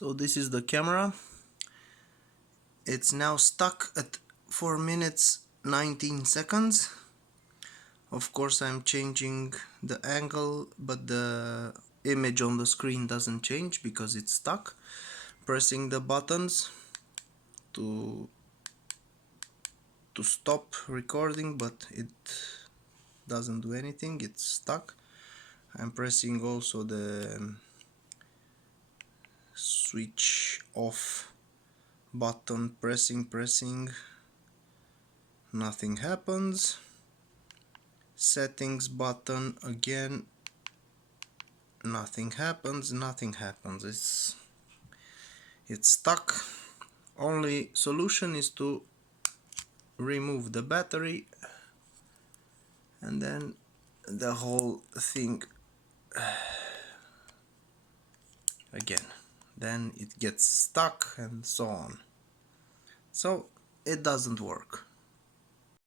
So this is the camera. It's now stuck at 4 minutes 19 seconds. Of course I'm changing the angle, but the image on the screen doesn't change because it's stuck. Pressing the buttons to stop recording, but it doesn't do anything, it's stuck. I'm pressing also the switch off button, pressing, nothing happens. Settings button again, nothing happens. It's stuck. Only solution is to remove the battery, and then the whole thing again, then it gets stuck and so on. So it doesn't work.